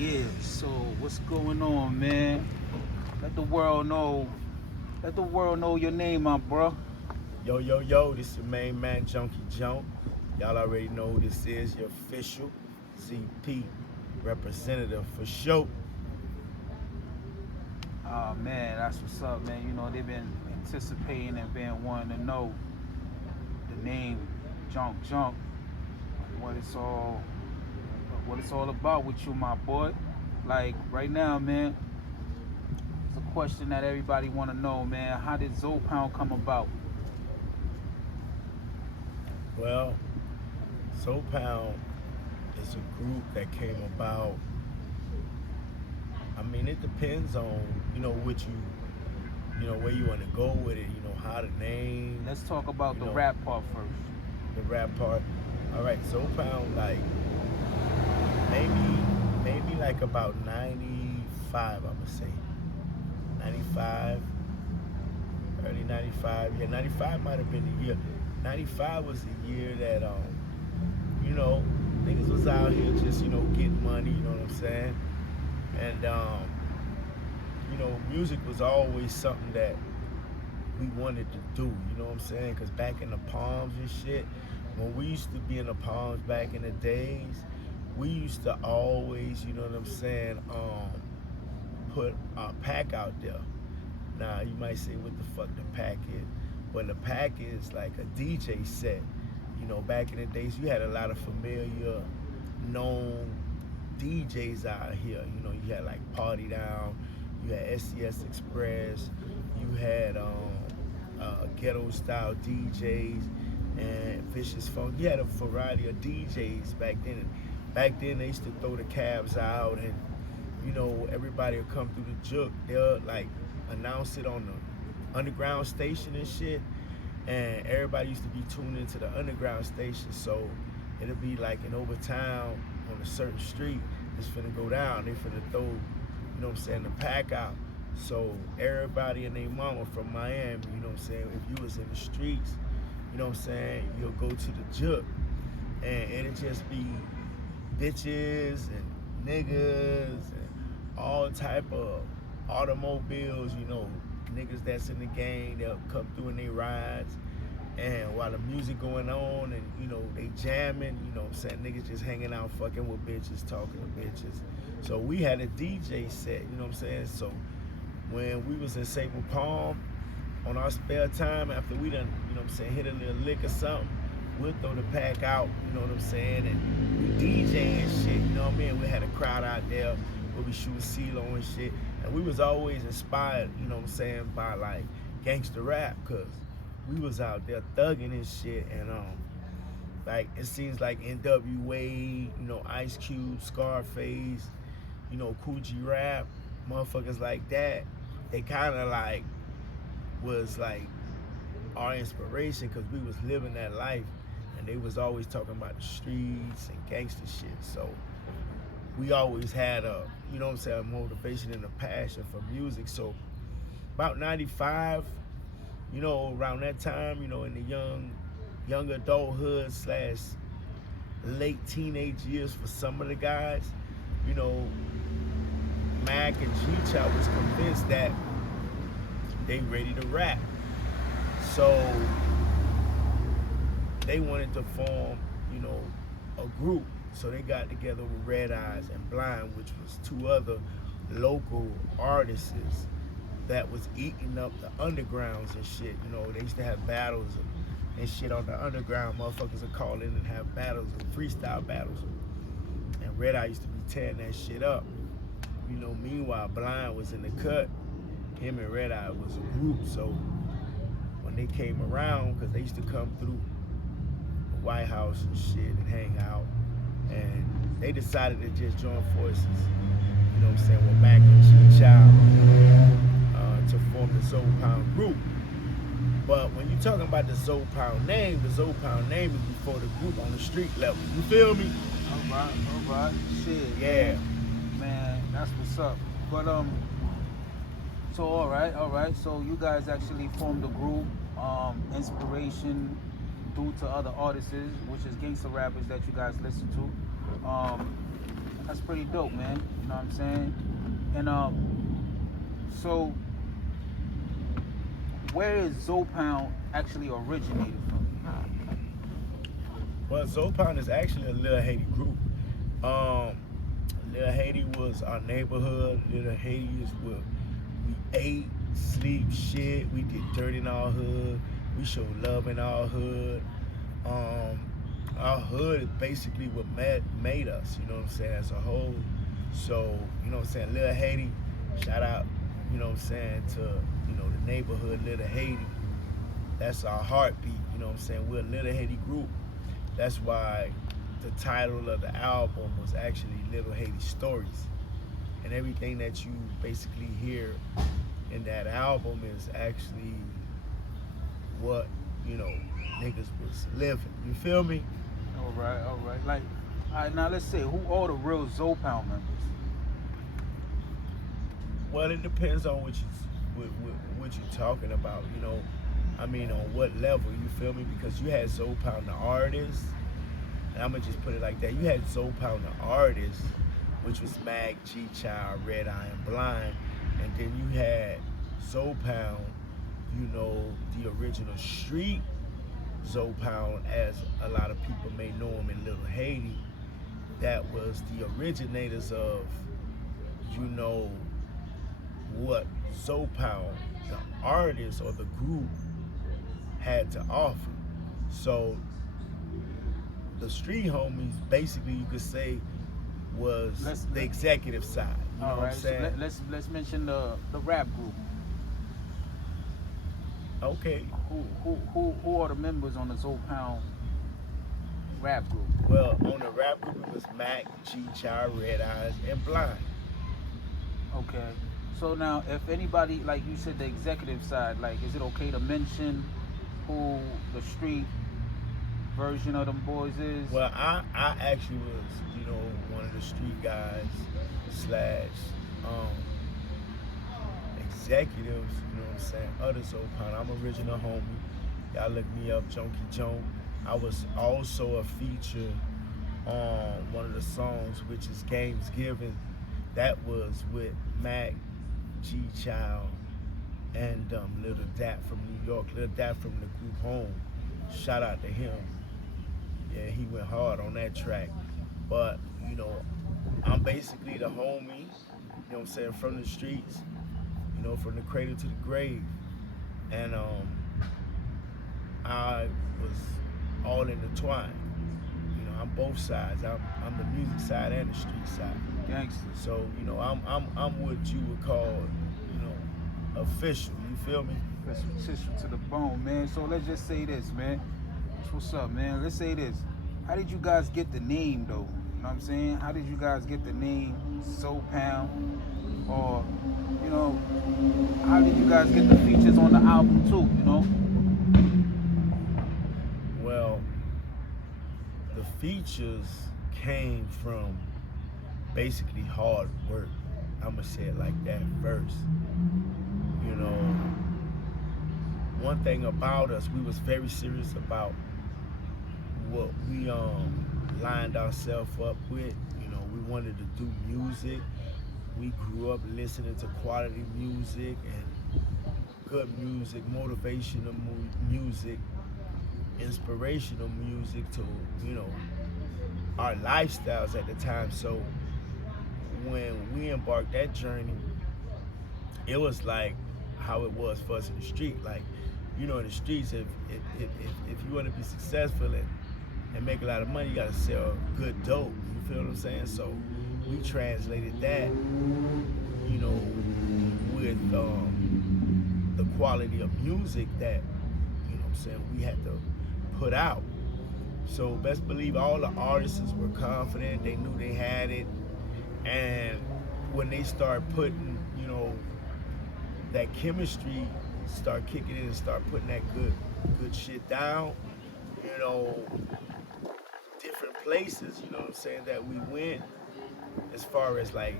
Yeah, so what's going on, man? Let the world know. Let the world know your name, my bro. Yo, yo, yo, this is your main man, Junky Jump. Y'all already know who this is, your official ZP representative for sure. Oh man, that's what's up, man. You know they've been anticipating and been wanting to know the name Junk, what it's all what it's all about with you, my boy. Like right now, man, it's a question that everybody want to know, man. How did Zopound come about? Well, Soul Pound is a group that came about. I mean, it depends on, what where you want to go with it, how to name, Let's talk about you the know, rap part first. the rap part. All right, Soul Pound, like, maybe, maybe like about 95, I would say. 95, early 95. Yeah, 95 might have been the year. 95 was the year that you know, niggas was out here just, getting money, you know what I'm saying? And music was always something that we wanted to do, you know what I'm saying? Cause back in the Palms and shit, when we used to be in the Palms back in the days, we used to always, you know what I'm saying, put our pack out there. Now you might say what the fuck the pack is. Well, the pack is like a DJ set. Back in the days you had a lot of familiar, known DJs out here. You had like Party Down, you had SCS Express, you had ghetto style DJs and Vicious Funk. You had a variety of DJs back then. Back then they used to throw the cabs out and everybody would come through the juke. They'll like announce it on the underground station and shit. And everybody used to be tuned into the underground station. So it'll be like in Overtown on a certain street, it's finna go down. They finna throw, the pack out. So everybody and their mama from Miami, if you was in the streets, you'll go to the juke and it'll just be bitches and niggas and all type of automobiles, niggas that's in the game, they'll come through in their rides. And while the music going on and, they jamming, niggas just hanging out, fucking with bitches, talking to bitches. So we had a DJ set, So when we was in Sable Palm, on our spare time, after we done, hit a little lick or something, we'll throw the pack out, and we DJ and shit, We had a crowd out there where we shoot CeeLo and shit. And we was always inspired, by like gangster rap, cause we was out there thugging and shit. And like it seems like NWA, Ice Cube, Scarface, Coogee Rap, motherfuckers like that. They kind of like was like our inspiration, cause we was living that life, and they was always talking about the streets and gangster shit. So we always had a motivation and a passion for music. So about 95, around that time, in the young adulthood slash late teenage years for some of the guys, you know, Mac and G-Chop was convinced that they ready to rap. So they wanted to form, a group. So they got together with Red Eyes and Blind, which was two other local artists that was eating up the undergrounds and shit. They used to have battles and shit on the underground. Motherfuckers would call in and have battles and freestyle battles. And Red Eye used to be tearing that shit up. Meanwhile, Blind was in the cut. Him and Red Eye was a group. So when they came around, because they used to come through the White House and shit and hang out, and they decided to just join forces, with Mac and G-Child to form the Zoe Pound group. But when you're talking about the Zoe Pound name, the Zoe Pound name is before the group on the street level. You feel me? All right. Shit. Yeah. Man, that's what's up. But so all right. So you guys actually formed a group, inspiration due to other artists, which is gangster rappers that you guys listen to. That's pretty dope, man. You know what I'm saying? And so where is Zopound actually originated from? Well, Zopan is actually a Little Haiti group. Um, Little Haiti was our neighborhood. Little Haiti is what we ate, sleep, shit. We did dirt in our hood. We showed love in our hood. Um, our hood is basically what made us, you know what I'm saying, as a whole. So, you know what I'm saying, Little Haiti, shout out, you know what I'm saying, to, the neighborhood, Little Haiti. That's our heartbeat, you know what I'm saying? We're a Little Haiti group. That's why the title of the album was actually Little Haiti Stories. And everything that you basically hear in that album is actually what, you know, niggas was living. You feel me? All right, all right. Like, all right, now let's say who are the real Zopound members? Well, it depends on what you're talking about, you know. I mean, on what level, you feel me? Because you had Zopound the artist, and I'm gonna just put it like that. You had Zopound the artist, which was Mag, G Child, Red Eye, and Blind, and then you had Zopound, you know, the original street Zopound, as a lot of people may know him in Little Haiti. That was the originators of, you know, what Zopound, the artist or the group, had to offer. So the street homies, basically, you could say, was the executive side. You know All what I'm right, so saying? let's mention the rap group. Okay. Who are the members on the Zopound rap group? Well, on the rap group, it was Mac, G Child, Red Eyes, and Blind. Okay. So now, if anybody, like you said, the executive side, like, is it okay to mention who the street version of them boys is? Well, I actually was, you know, one of the street guys slash executives, you know what I'm saying, of the Zopan. I'm original homie. Y'all look me up, Junky Joan. I was also a feature on one of the songs, which is Games Given. That was with Mac, G Child, and Little Dat from New York. Little Dat from the group Home. Shout out to him. Yeah, he went hard on that track. But, you know, I'm basically the homie, you know what I'm saying, from the streets, you know, from the cradle to the grave. And I was all intertwined. You know, I'm both sides. I'm the music side and the street side. Gangster. So, you know, I'm what you would call, you know, official. You feel me? That's tissue to the bone, man. So let's just say this, man. That's what's up, man. Let's say this. How did you guys get the name, though? You know what I'm saying? How did you guys get the name Zopound? Or, you know, how did you guys get the features on the album, too, you know? Well, the features came from basically hard work. I'm gonna say it like that first. You know, one thing about us, we was very serious about what we lined ourselves up with. You know, we wanted to do music. We grew up listening to quality music and good music, motivational music, inspirational music to, you know, our lifestyles at the time. So when we embarked that journey, it was like how it was for us in the street. Like, you know, in the streets, if you want to be successful and make a lot of money, you gotta sell good dope. You feel what I'm saying? So we translated that, you know, with the quality of music that, you know what I'm saying, we had to put out. So best believe all the artists were confident, they knew they had it, and when they start putting, you know, that chemistry start kicking in and start putting that good shit down, you know, different places, you know what I'm saying, that we went, as far as like,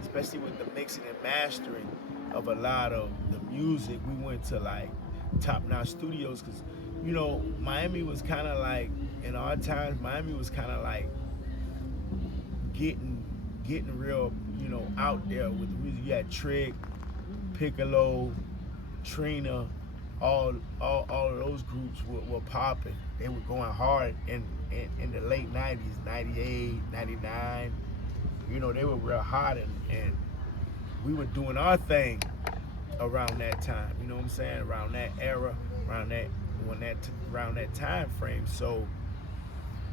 especially with the mixing and mastering of a lot of the music, we went to like top-notch studios, because, you know, Miami was kind of like, in our times, Miami was kind of like getting real, out there with the music. You had Trick, Piccolo, Trina, all of those groups were popping. They were going hard in the late 90s, 98, 99. They were real hot, and we were doing our thing around that time. You know what I'm saying? Around that era, around that time frame. So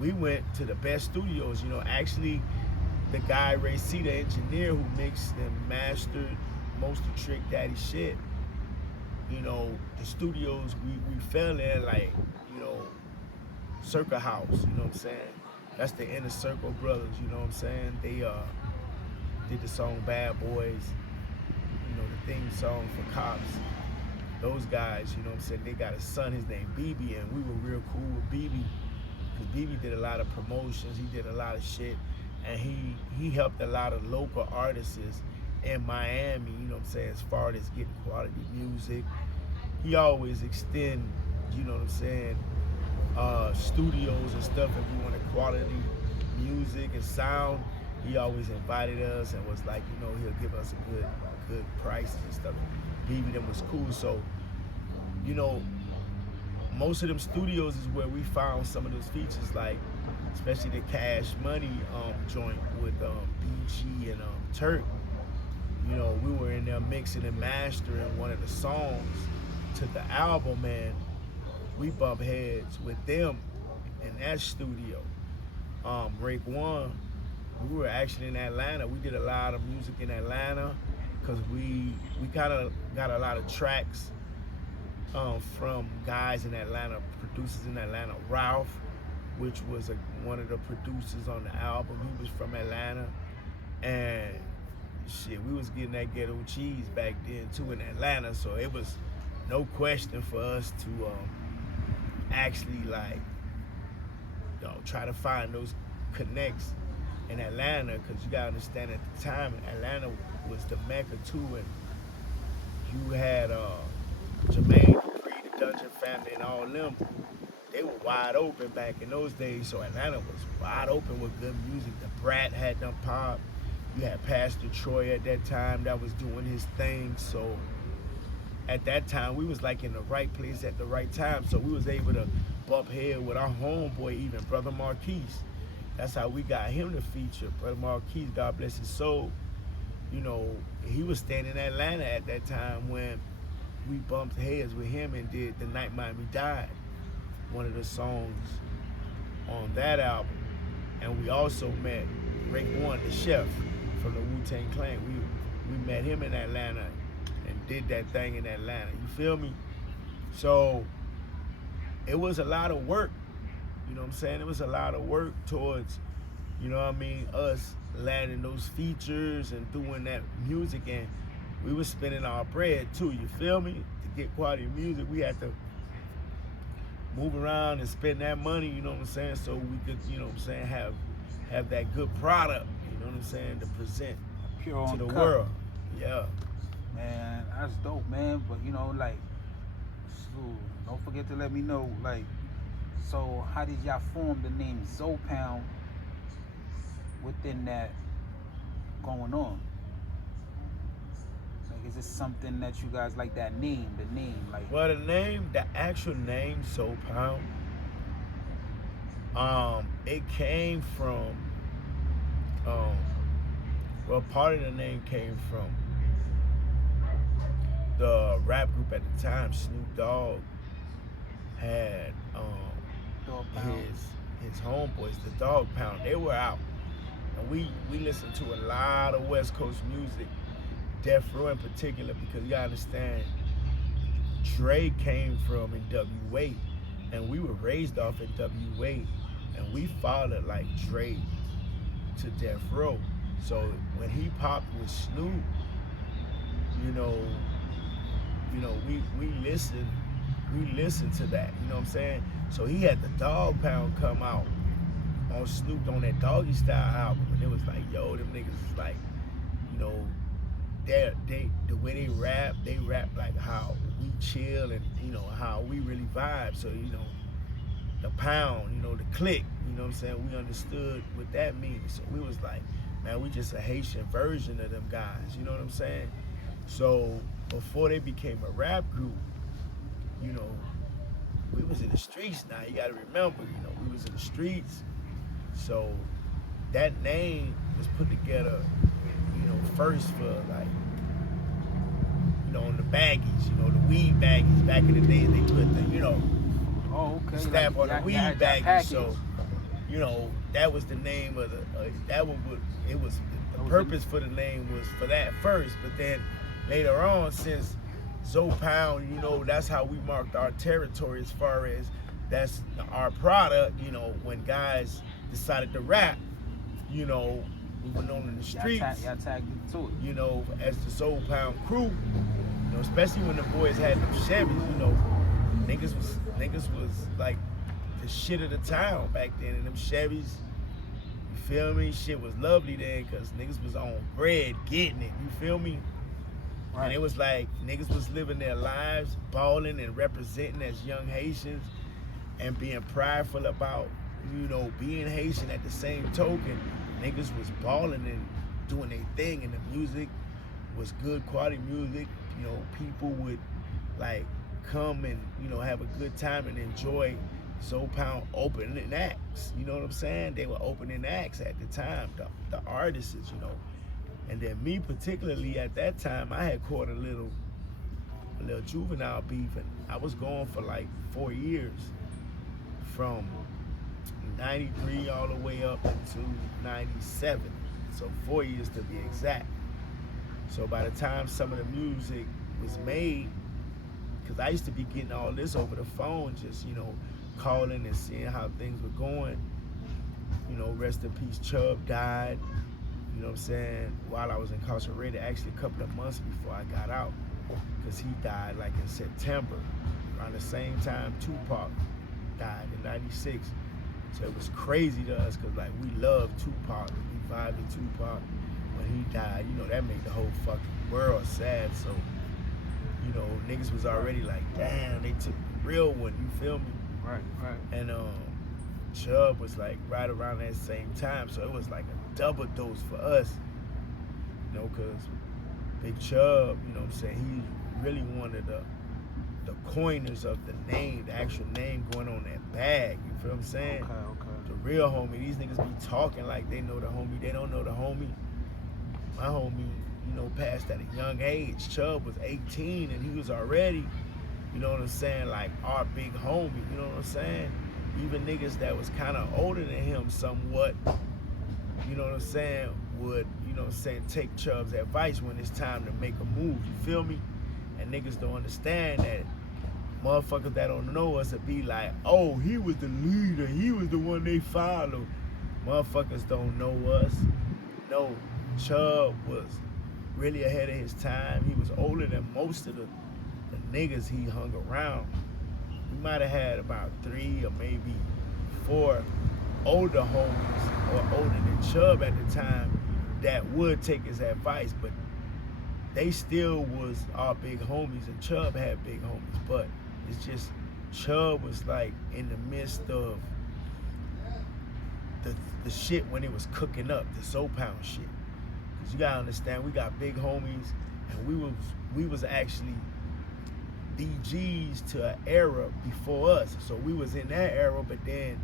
we went to the best studios. Actually, the guy Ray C, the engineer who mixed and mastered most of Trick Daddy shit. The studios we fell in, like, Circle House. You know what I'm saying? That's the Inner Circle brothers. You know what I'm saying? They did the song Bad Boys. The theme song for Cops. Those guys, you know what I'm saying? They got a son, his name BB, and we were real cool with BB. Because BB did a lot of promotions, he did a lot of shit, and he helped a lot of local artists in Miami, you know what I'm saying, as far as getting quality music. He always extend, you know what I'm saying, studios and stuff if we wanted quality music and sound. He always invited us and was like, he'll give us a good prices and stuff. BB them was cool. So, most of them studios is where we found some of those features, like especially the Cash Money joint with BG and Turk. We were in there mixing and mastering one of the songs to the album, and we bump heads with them in that studio. Rake One, we were actually in Atlanta. We did a lot of music in Atlanta because we kind of got a lot of tracks from guys in Atlanta, producers in Atlanta. Ralph, which was one of the producers on the album, he was from Atlanta. And shit, we was getting that ghetto cheese back then too in Atlanta, so it was no question for us to actually try to find those connects in Atlanta, because you gotta understand at the time Atlanta was the mecca too, and you had Jermaine Dupri, the Dungeon Family, and all them. They were wide open back in those days, so Atlanta was wide open with good music. The Brat had them pop. You had Pastor Troy at that time that was doing his thing. So at that time, we was like in the right place at the right time. So we was able to bump head with our homeboy, even Brother Marquise. That's how we got him to feature. Brother Marquise, God bless his soul. He was staying in Atlanta at that time when we bumped heads with him and did The Night Miami Died, one of the songs on that album. And we also met Rake One, the chef from the Wu-Tang Clan. We met him in Atlanta and did that thing in Atlanta. You feel me? So it was a lot of work. You know what I'm saying? It was a lot of work towards, us landing those features and doing that music, and we was spending our bread too, you feel me? To get quality music, we had to move around and spend that money, you know what I'm saying? So we could, have that good product, you know what I'm saying, to present Pure to the uncut. world. Yeah. Man, that's dope, man. But so don't forget to let me know, so how did y'all form the name Zopound within that going on? Is it something that you guys like, that name, the name, like? Well, the actual name Zopound, it came from, part of the name came from the rap group at the time. Snoop Dogg had his homeboys, the Dog Pound. They were out, and we listened to a lot of West Coast music, Death Row in particular, because you gotta understand, Dre came from NWA, and we were raised off NWA, and we followed like Dre to Death Row. So when he popped with Snoop, we listened to that, you know what I'm saying? So he had the Dog Pound come out on Snoop on that Doggy Style album, and it was like, yo, them niggas is like, they the way they rap like how we chill, and how we really vibe. So the pound, the click, you know what I'm saying, we understood what that means. So we was like, man, we just a Haitian version of them guys. You know what I'm saying? So before they became a rap group, you know, we was in the streets now. You gotta remember, you know, we was in the streets. So that name was put together, you know, first for like, you know, on the baggies, you know, the weed baggies. Back in the day, they put the, you know, stamp on the weed baggies. So, you know, that was the name of the, that was what, it was, the purpose for the name was for that first. But then later on, since Zound, you know, that's how we marked our territory as far as that's our product, you know, when guys decided to rap, you know, we were known in the streets, y'all tagged into it. You know, as the Zound crew, you know, especially when the boys had them Chevys, you know, niggas was like the shit of the town back then, and them Chevys, you feel me? Shit was lovely then, cause niggas was on bread getting it, you feel me? Right. And it was like niggas was living their lives, balling and representing as young Haitians and being prideful about, you know, being Haitian. At the same token, niggas was balling and doing their thing, and the music was good quality music. You know, people would like come and, you know, have a good time and enjoy Zound opening acts. You know what I'm saying? They were opening acts at the time, the artists, you know. And then me particularly at that time, I had caught a little juvenile beef, and I was going for like 4 years, from 93 all the way up into 97. So 4 years to be exact. So by the time some of the music was made, because I used to be getting all this over the phone, just, you know, calling and seeing how things were going. You know, rest in peace, Chubb died. You know what I'm saying? While I was incarcerated, actually a couple of months before I got out, because he died like in September, around the same time Tupac died in '96. So it was crazy to us, because like we loved Tupac, we vibed with Tupac. When he died, you know, that made the whole fucking world sad. So, you know, niggas was already like, damn, they took the real one, you feel me? Right. And Chubb was like right around that same time, so it was like a double dose for us, you know, because Big Chubb, you know what I'm saying, he really wanted the coiners of the name, the actual name going on that bag, you feel what I'm saying? Okay. The real homie, these niggas be talking like they know the homie, they don't know the homie. My homie, you know, passed at a young age. Chubb was 18 and he was already, you know what I'm saying, like our big homie, you know what I'm saying? Even niggas that was kind of older than him somewhat, you know what I'm saying, would, you know what I'm saying, take Chubb's advice when it's time to make a move, you feel me? And niggas don't understand that motherfuckers that don't know us would be like, oh, he was the leader, he was the one they followed. Motherfuckers don't know us. No, Chubb was really ahead of his time. He was older than most of the niggas he hung around. We might have had about 3 or maybe 4 older homies or older than Chubb at the time that would take his advice, but they still was our big homies, and Chubb had big homies. But it's just Chubb was like in the midst of the shit when it was cooking up, the Zound shit. Cause you gotta understand, we got big homies, and we was actually DGs to an era before us. So we was in that era, but then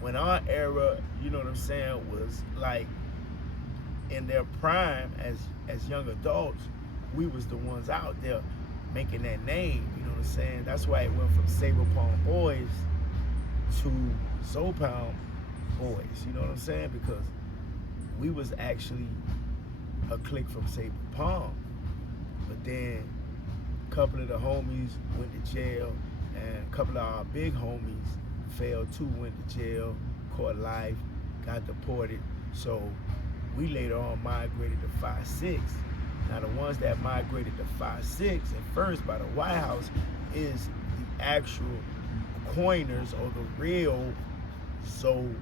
when our era, you know what I'm saying, was like in their prime as young adults, we was the ones out there making that name, you know what I'm saying? That's why it went from Saber Palm Boys to Zound Boys, you know what I'm saying? Because we was actually a clique from Saber Palm, but then a couple of the homies went to jail, and a couple of our big homies failed too, went to jail, caught life, got deported. So we later on migrated to 5-6. Now the ones that migrated to 5-6 at first by the White House is the actual coiners or the real Zound.